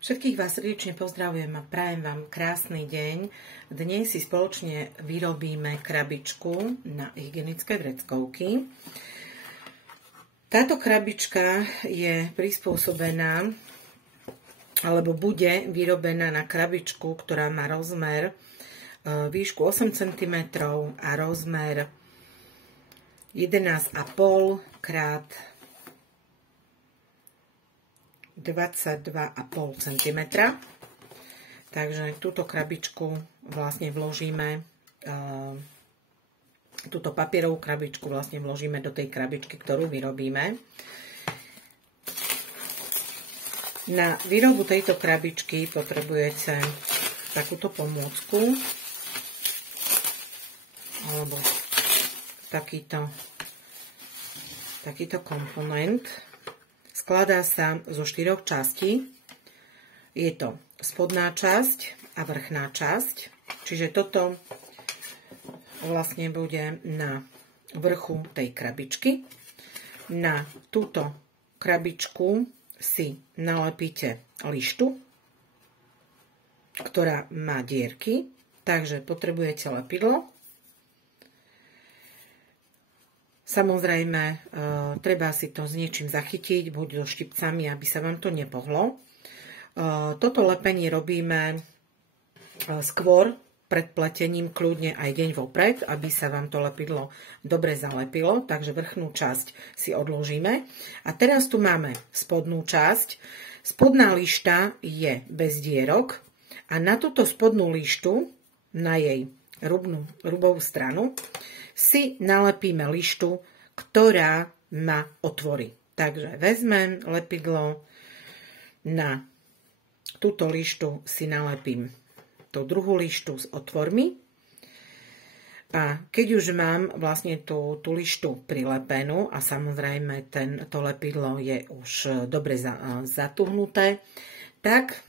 Všetkých vás srdečne pozdravujem a prajem vám krásny deň. Dnes si spoločne vyrobíme krabičku na hygienické vreckovky. Táto krabička je prispôsobená, alebo bude vyrobená na krabičku, ktorá má rozmer výšku 8 cm a rozmer 11,5 krát 22,5 cm. Takže túto krabičku vlastne vložíme, túto papierovú krabičku vlastne vložíme do tej krabičky, ktorú vyrobíme. Na výrobu tejto krabičky potrebujete takúto pomôcku alebo takýto komponent. Skladá sa zo 4 častí. Je to spodná časť a vrchná časť. Čiže toto vlastne bude na vrchu tej krabičky. Na túto krabičku si nalepíte lištu, ktorá má dierky. Takže potrebujete lepidlo. Samozrejme, treba si to s niečím zachytiť, buď so štipcami, aby sa vám to nepohlo. Toto lepenie robíme skôr pred pletením, kľudne aj deň vopred, aby sa vám to lepidlo dobre zalepilo. Takže vrchnú časť si odložíme. A teraz tu máme spodnú časť. Spodná lišta je bez dierok a na túto spodnú lištu, na jej rubovú stranu, si nalepíme lištu, ktorá má otvory. Takže vezmem lepidlo, na túto lištu si nalepím tú druhú lištu s otvormi. A keď už mám vlastne tú lištu prilepenú a samozrejme to lepidlo je už dobre zatuhnuté, tak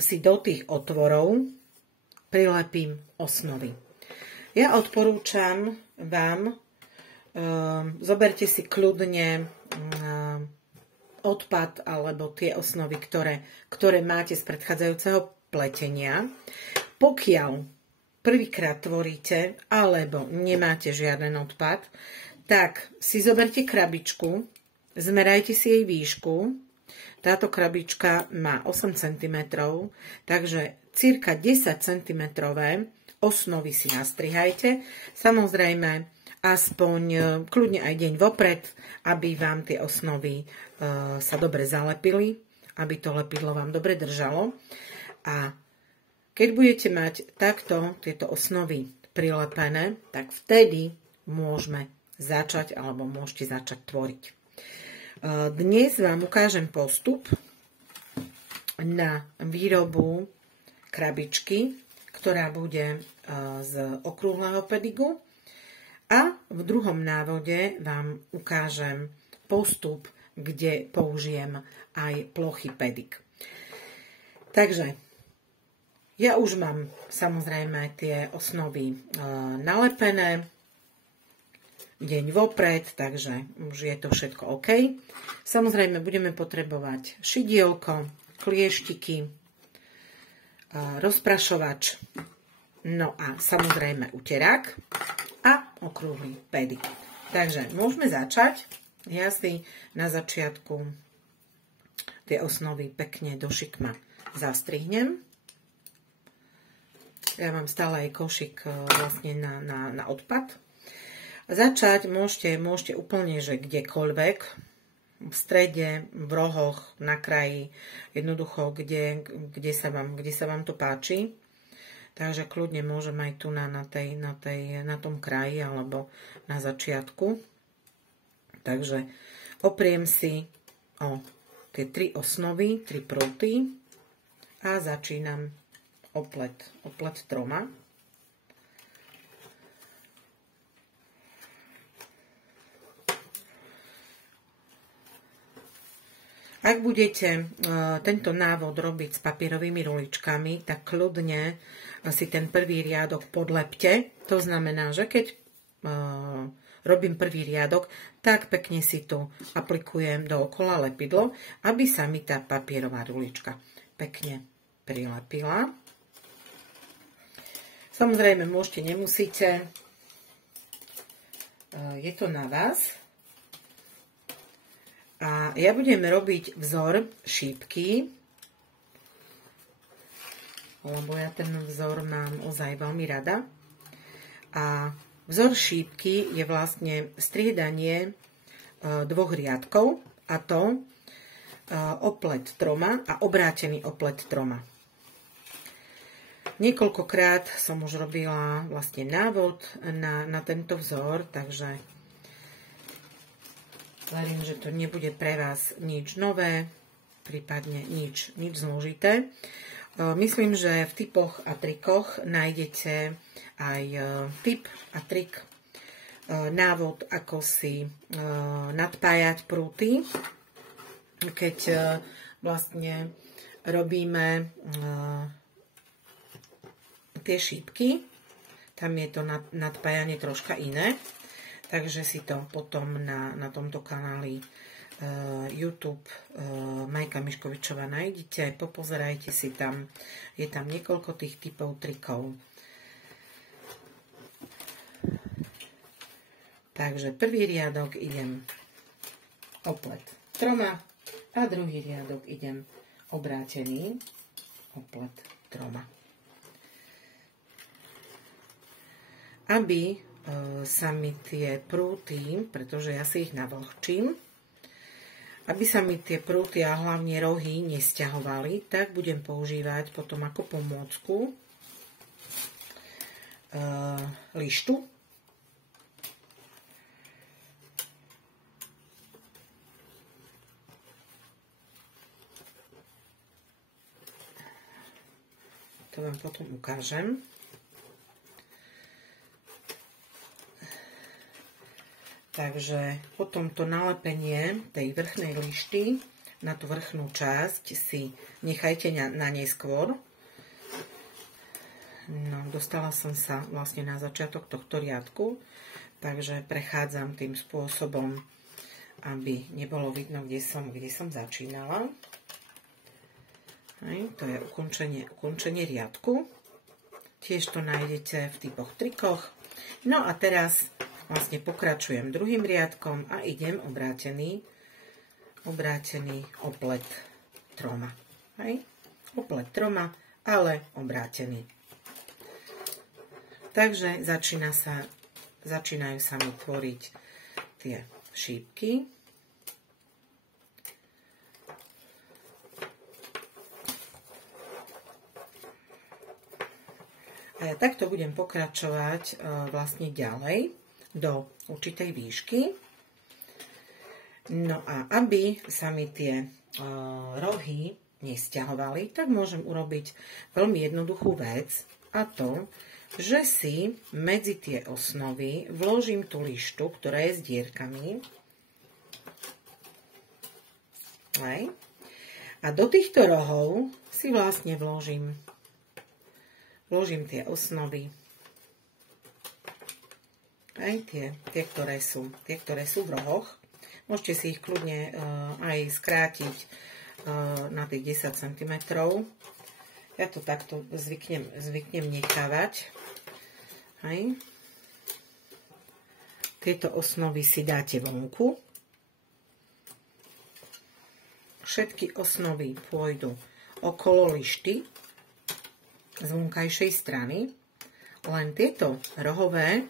si do tých otvorov prilepím osnovy. Ja odporúčam vám, zoberte si kľudne odpad alebo tie osnovy, ktoré máte z predchádzajúceho pletenia. Pokiaľ prvýkrát tvoríte alebo nemáte žiaden odpad, tak si zoberte krabičku, zmerajte si jej výšku. Táto krabička má 8 cm, takže cirka 10 cm osnovy si nastrihajte. Samozrejme, aspoň kľudne aj deň vopred, aby vám tie osnovy sa dobre zalepili, aby to lepidlo vám dobre držalo. A keď budete mať takto tieto osnovy prilepené, tak vtedy môžete začať tvoriť. Dnes vám ukážem postup na výrobu krabičky, ktorá bude z okrúhleho pedigu. A v druhom návode vám ukážem postup, kde použijem aj plochý pedik. Takže ja už mám samozrejme tie osnovy nalepené deň vopred, takže už je to všetko OK. Samozrejme budeme potrebovať šidielko, klieštiky, rozprašovač, no a samozrejme uterák a okrúhly pedik. Takže môžeme začať. Ja si na začiatku tie osnovy pekne do šikma zastrihnem. Ja mám stále aj košík vlastne na odpad. Začať môžete úplne, že kdekoľvek, v strede, v rohoch, na kraji, jednoducho, kde sa vám to páči. Takže kľudne môžem aj tu na tom kraji alebo na začiatku. Takže opriem si o tie 3 osnovy, 3 prúty a začínam oplet 3. Ak budete tento návod robiť s papierovými ruličkami, tak kľudne si ten prvý riadok podlepte. To znamená, že keď robím prvý riadok, tak pekne si tu aplikujem dookola lepidlo, aby sa mi tá papierová rulička pekne prilepila. Samozrejme, môžete, nemusíte. Je to na vás. A ja budem robiť vzor šípky, lebo ja ten vzor mám ozaj veľmi rada. A vzor šípky je vlastne striedanie dvoch riadkov, a to oplet troma a obrátený oplet troma. Niekoľkokrát som už robila vlastne návod na tento vzor, takže verím, že to nebude pre vás nič nové, prípadne nič zložité. Myslím, že v tipoch a trikoch nájdete aj tip a trik, návod, ako si nadpájať prúty, keď vlastne robíme tie šípky. Tam je to nadpájanie troška iné, takže si to potom na tomto kanáli YouTube Majka Miškovičová nájdete, popozerajte si tam, je tam niekoľko tých typov trikov. Takže prvý riadok idem oplet troma a druhý riadok idem obrátený oplet troma. Aby sa mi tie prúty, pretože ja si ich navlhčím, aby sa mi tie prúty a hlavne rohy nesťahovali, tak budem používať potom ako pomôcku lištu. To vám potom ukážem. Takže potom to nalepenie tej vrchnej lišty na tú vrchnú časť si nechajte na neskôr. No, dostala som sa vlastne na začiatok tohto riadku, takže prechádzam tým spôsobom, aby nebolo vidno, kde som začínala. Hej, to je ukončenie riadku. Tiež to nájdete v typoch trikoch. No a teraz vlastne pokračujem druhým riadkom a idem obrátený oplet troma. Hej? Oplet troma, ale obrátený. Takže začínajú sa mi tvoriť tie šípky. A ja takto budem pokračovať vlastne ďalej do určitej výšky. No a aby sa mi tie rohy nesťahovali, tak môžem urobiť veľmi jednoduchú vec, a to, že si medzi tie osnovy vložím tú lištu, ktorá je s dierkami. Hej. A do týchto rohov si vlastne vložím tie osnovy. Aj tie, ktoré sú v rohoch. Môžete si ich kľudne aj skrátiť na tých 10 cm. Ja to takto zvyknem nechávať. Hej. Tieto osnovy si dáte vonku. Všetky osnovy pôjdu okolo lišty z vonkajšej strany. Len tieto rohové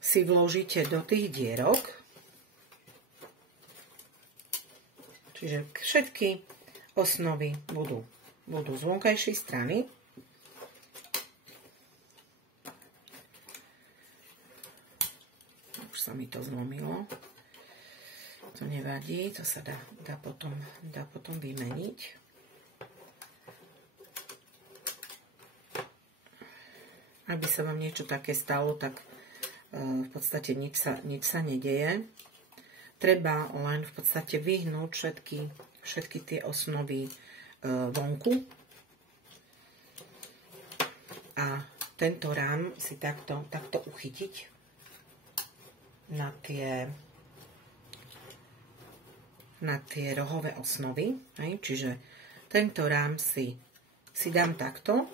si vložíte do tých dierok. Čiže všetky osnovy budú z vonkajšej strany. Už sa mi to zlomilo. To nevadí, to sa dá potom vymeniť. Aby sa vám niečo také stalo, tak v podstate nič sa nedeje. Treba len v podstate vyhnúť všetky tie osnovy vonku a tento rám si takto uchytiť na tie rohové osnovy. Čiže tento rám si dám takto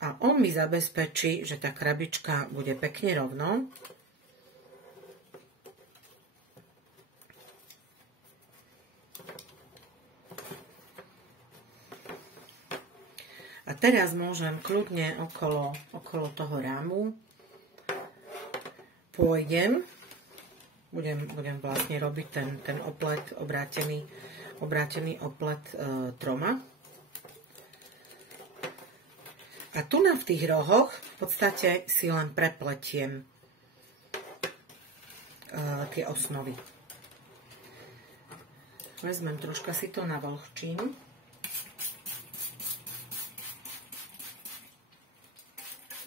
a on mi zabezpečí, že tá krabička bude pekne rovno. A teraz môžem kľudne okolo toho rámu pôjdem. Budem vlastne robiť ten oplet, obrátený oplet troma. A tu v tých rohoch v podstate si len prepletiem tie osnovy. Vezmem troška si to navlhčím.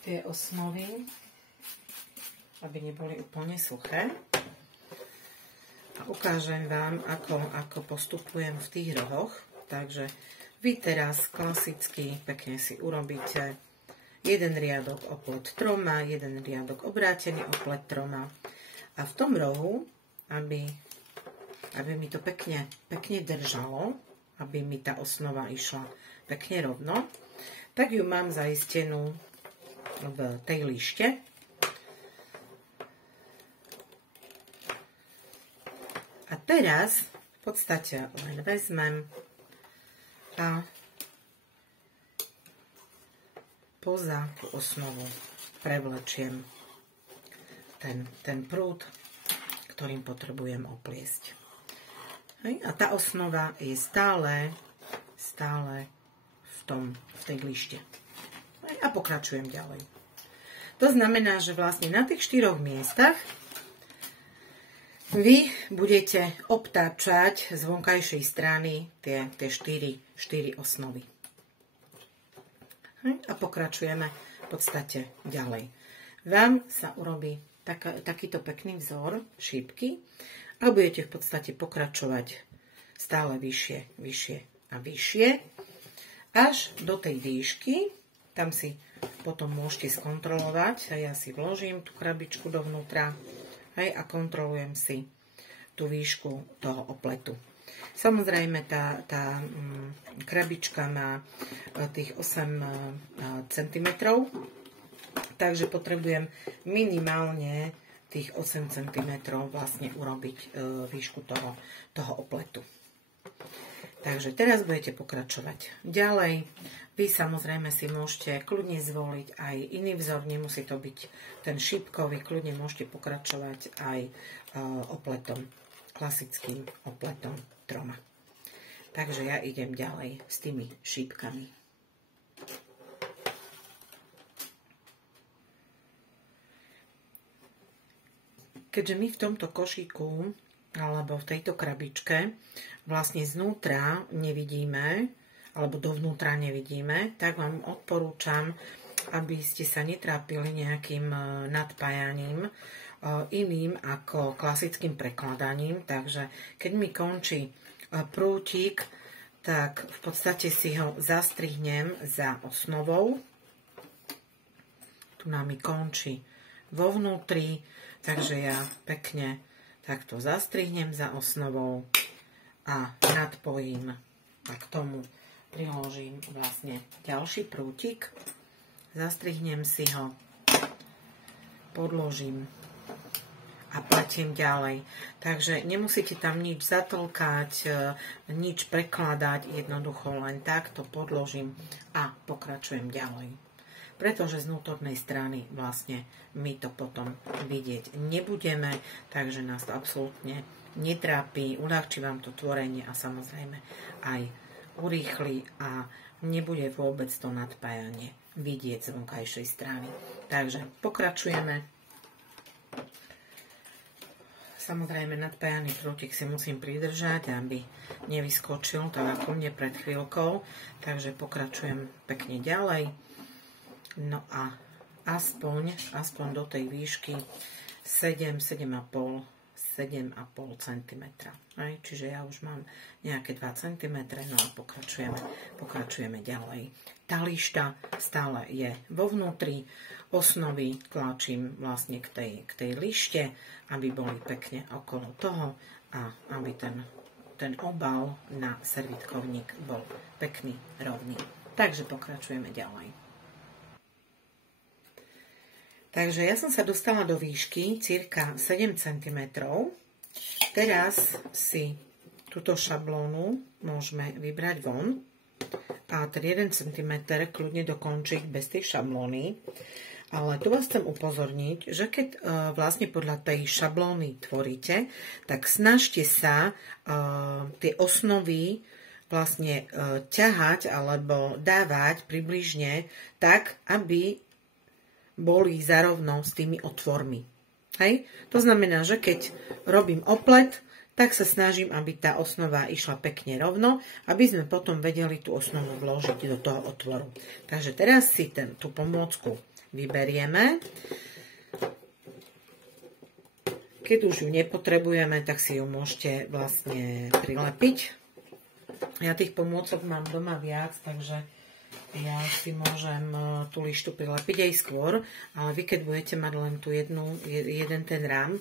Tie osnovy, aby neboli úplne suché. A ukážem vám, ako postupujem v tých rohoch. Takže vy teraz klasicky pekne si urobíte jeden riadok oplet troma, jeden riadok obrátený oplet troma. A v tom rohu, aby mi to pekne držalo, aby mi tá osnova išla pekne rovno, tak ju mám zaistenú v tej lište. A teraz v podstate len vezmem a poza tú osnovu prevlečiem ten prúd, ktorým potrebujem opliesť. A tá osnova je stále v tej lište. A pokračujem ďalej. To znamená, že vlastne na tých 4 miestach vy budete obtáčať z vonkajšej strany tie 4 osnovy. A pokračujeme v podstate ďalej. Vám sa urobí takýto pekný vzor šípky a budete v podstate pokračovať stále vyššie a vyššie až do tej výšky. Tam si potom môžete skontrolovať. Ja si vložím tú krabičku dovnútra a kontrolujem si tú výšku toho opletu. Samozrejme, tá krabička má tých 8 cm, takže potrebujem minimálne tých 8 cm vlastne urobiť výšku toho opletu. Takže teraz budete pokračovať ďalej. Vy samozrejme si môžete kľudne zvoliť aj iný vzor, nemusí to byť ten šípkový, kľudne môžete pokračovať aj opletom, klasickým opletom troma. Takže ja idem ďalej s tými šípkami. Keďže my v tomto košíku alebo v tejto krabičke vlastne znútra nevidíme, alebo dovnútra nevidíme, tak vám odporúčam, aby ste sa netrápili nejakým nadpájaním iným ako klasickým prekladaním. Takže keď mi končí prútik, tak v podstate si ho zastrihnem za osnovou. Tu nám mi končí vo vnútri, takže ja pekne takto zastrihnem za osnovou a nadpojím a k tomu priložím vlastne ďalší prútik, zastrihnem si ho, podložím a pletiem ďalej. Takže nemusíte tam nič zatlkať, nič prekladať, jednoducho len takto podložím a pokračujem ďalej. Pretože z vnútornej strany vlastne my to potom vidieť nebudeme, takže nás to absolútne netrápi, uľahčí vám to tvorenie a samozrejme aj urýchli a nebude vôbec to nadpájanie vidieť z vonkajšej strany. Takže pokračujeme. Samozrejme nadpájaný prútik si musím pridržať, aby nevyskočil, tak ako mne pred chvíľkou. Takže pokračujem pekne ďalej. No a aspoň do tej výšky 7,5 7,5 cm. Čiže ja už mám nejaké 2 cm, no a pokračujeme ďalej. Tá lišta stále je vo vnútri osnovy, tlačím vlastne k tej lište, aby boli pekne okolo toho a aby ten obal na servítkovník bol pekný, rovný. Takže pokračujeme ďalej. Takže ja som sa dostala do výšky cirka 7 cm. Teraz si túto šablónu môžeme vybrať von a ten 1 cm kľudne dokončiť bez tej šablóny. Ale tu vás chcem upozorniť, že keď vlastne podľa tej šablóny tvoríte, tak snažte sa tie osnovy vlastne ťahať alebo dávať približne tak, aby boli zarovno s tými otvormi. Hej? To znamená, že keď robím oplet, tak sa snažím, aby tá osnova išla pekne rovno, aby sme potom vedeli tú osnovu vložiť do toho otvoru. Takže teraz si tú pomôcku vyberieme. Keď už ju nepotrebujeme, tak si ju môžete vlastne prilepiť. Ja tých pomôcok mám doma viac, takže ja si môžem tú lištu prilepiť aj skôr, ale vy keď budete mať len tú jeden ten rám,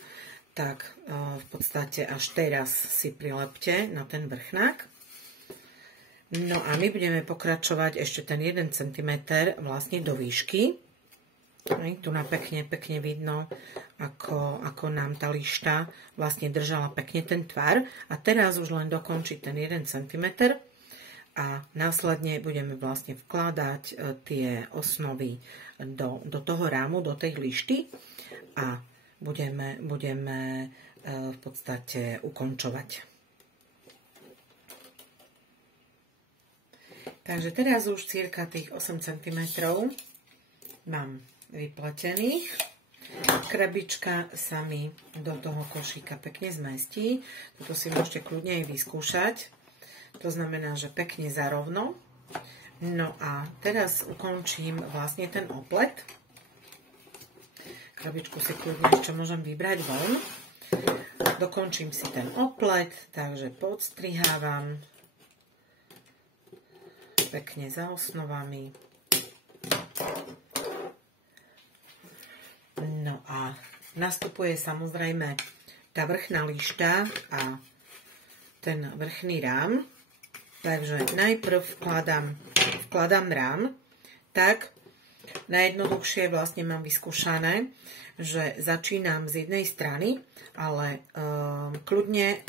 tak v podstate až teraz si prilepte na ten vrchnák. No a my budeme pokračovať ešte ten 1 cm vlastne do výšky. Tu na pekne vidno, ako nám tá lišta vlastne držala pekne ten tvar. A teraz už len dokončiť ten 1 cm. A následne budeme vlastne vkladať tie osnovy do toho rámu, do tej lišty a budeme v podstate ukončovať. Takže teraz už cirka tých 8 cm mám vypletených. Krabička sa mi do toho košíka pekne zmestí. Toto si môžete kľudne aj vyskúšať. To znamená, že pekne zarovno. No a teraz ukončím vlastne ten oplet. Krabičku si kľudne ešte môžem vybrať von. Dokončím si ten oplet, takže podstrihávam pekne za osnovami. No a nastupuje samozrejme tá vrchná lišta a ten vrchný rám. Takže najprv vkladám rám, tak najjednoduchšie vlastne mám vyskúšané, že začínam z jednej strany, ale kľudne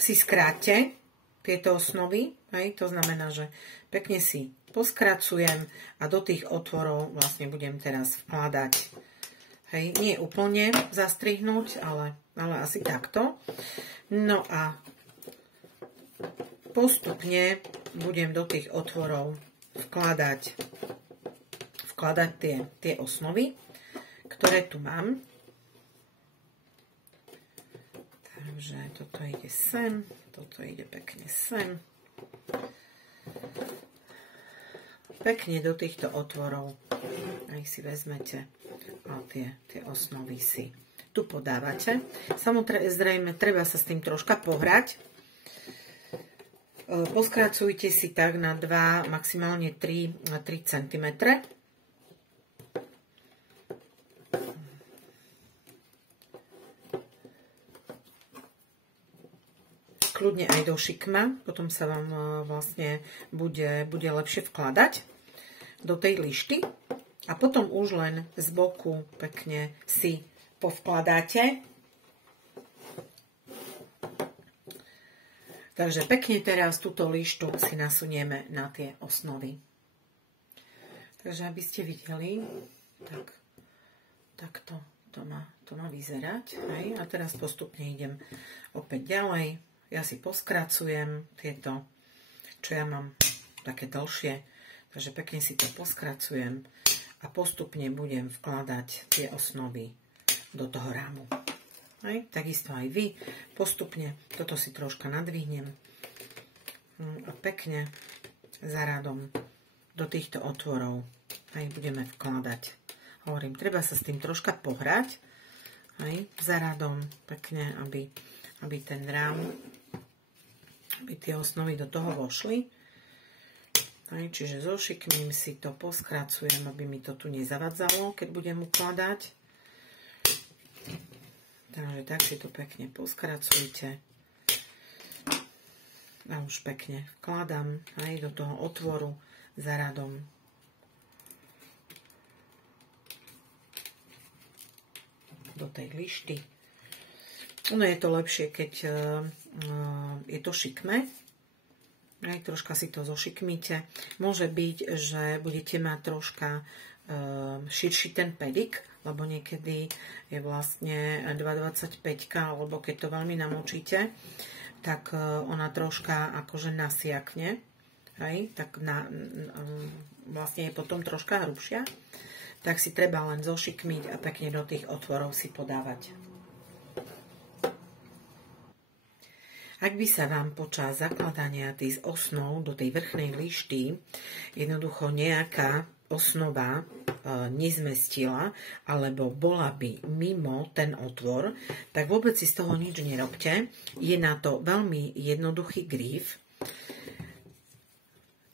si skráťte tieto osnovy, hej? To znamená, že pekne si poskracujem a do tých otvorov vlastne budem teraz vkladať, hej? Nie úplne zastrihnúť, ale asi takto. No a postupne budem do tých otvorov vkladať tie osnovy, ktoré tu mám. Takže toto ide sem, toto ide pekne sem. Pekne do týchto otvorov aj si vezmete a tie osnovy si tu podávate. Samozrejme, treba sa s tým troška pohrať. Poskracujte si tak na 2, maximálne 3 cm. Kľudne aj do šikma, potom sa vám vlastne bude lepšie vkladať do tej lišty. A potom už len z boku pekne si povkladáte. Takže pekne teraz túto lištu si nasunieme na tie osnovy. Takže aby ste videli, tak to má vyzerať. Hej? A teraz postupne idem opäť ďalej. Ja si poskracujem tieto, čo ja mám také dlhšie. Takže pekne si to poskracujem a postupne budem vkladať tie osnovy do toho rámu. Hej, takisto aj vy postupne toto si troška nadvihnem a pekne za radom do týchto otvorov aj budeme vkladať. Hovorím, treba sa s tým troška pohrať, hej, za radom, pekne, aby ten rám, aby tie osnovy do toho vošli. Hej, čiže zošikmím si to, poskracujem, aby mi to tu nezavadzalo, keď budem ukladať. Takže tak si to pekne poskracujte. A už pekne vkladám aj do toho otvoru za radom. Do tej lišty. Ono je to lepšie, keď je to šikme. Aj troška si to zošikmíte. Môže byť, že budete mať troška širší ten pedik, lebo niekedy je vlastne 2,25, alebo keď to veľmi namočíte, tak ona troška akože nasiakne, hej, tak vlastne je potom troška hrubšia, tak si treba len zošikmiť a pekne do tých otvorov si podávať. Ak by sa vám počas zakladania tých osnov do tej vrchnej lišty jednoducho nejaká osnova nezmestila alebo bola by mimo ten otvor, tak vôbec si z toho nič nerobte. Je na to veľmi jednoduchý gríf.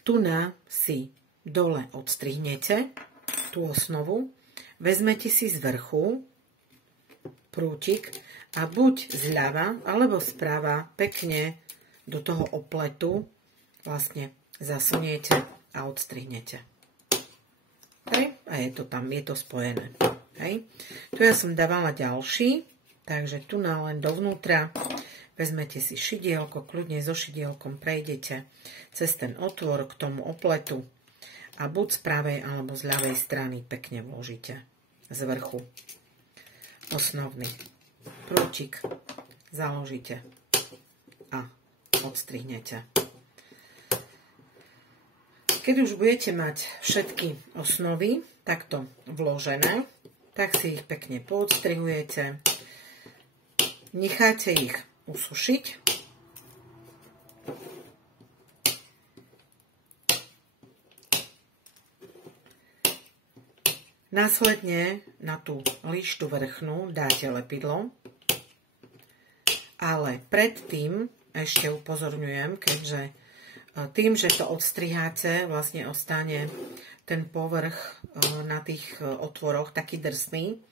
Tuna si dole odstrihnete tú osnovu, vezmete si z vrchu prútik a buď zľava alebo sprava pekne do toho opletu vlastne zasuniete a odstrihnete. Okay? A je to tam, je to spojené. Okay? Tu ja som dávala ďalší, takže tu len dovnútra vezmete si šidielko, kľudne so šidielkom prejdete cez ten otvor k tomu opletu a buď z pravej alebo z ľavej strany pekne vložíte z vrchu osnovný prútik, založíte a odstrihnete. Keď už budete mať všetky osnovy takto vložené, tak si ich pekne poodstrihujete. Nechajte ich usušiť. Následne na tú lištu vrchnú dáte lepidlo, ale predtým ešte upozorňujem, keďže tým, že to odstriháte, vlastne ostane ten povrch na tých otvoroch taký drsný,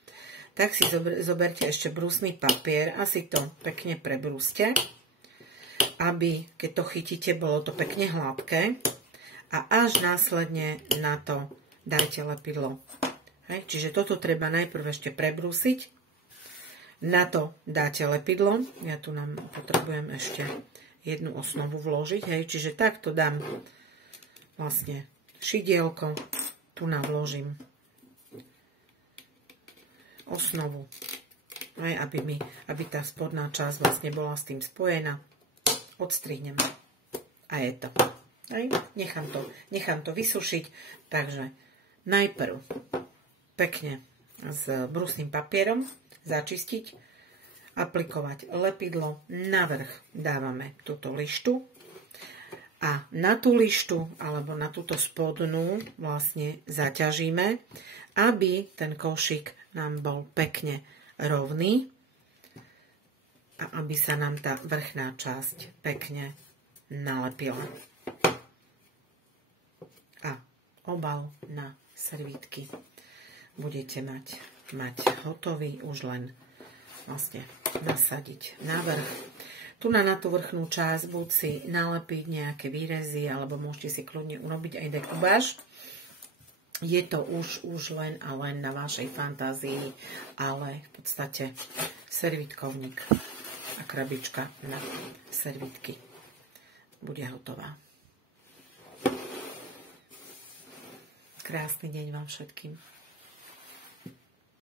tak si zoberte ešte brúsny papier a si to pekne prebrúste, aby keď to chytíte, bolo to pekne hladké a až následne na to dajte lepidlo. Hej, čiže toto treba najprv ešte prebrúsiť, na to dáte lepidlo, ja tu nám potrebujem ešte jednu osnovu vložiť, hej, čiže takto dám vlastne šidielko, tu navložím osnovu, hej, aby tá spodná časť vlastne bola s tým spojená. Odstrihnem a je to. Hej, nechám to vysušiť, takže najprv pekne s brúsnym papierom začistiť, aplikovať lepidlo, navrch dávame túto lištu a na tú lištu alebo na túto spodnú vlastne zaťažíme, aby ten košík nám bol pekne rovný a aby sa nám tá vrchná časť pekne nalepila. A obal na servítky budete mať hotový, už len vlastne nasadiť na vrch. Tu na tú vrchnú časť buď si nalepiť nejaké výrezy, alebo môžete si kľudne urobiť aj dekubáž. Je to už len a len na vašej fantázii, ale v podstate servítkovník a krabička na servítky bude hotová. Krásny deň vám všetkým.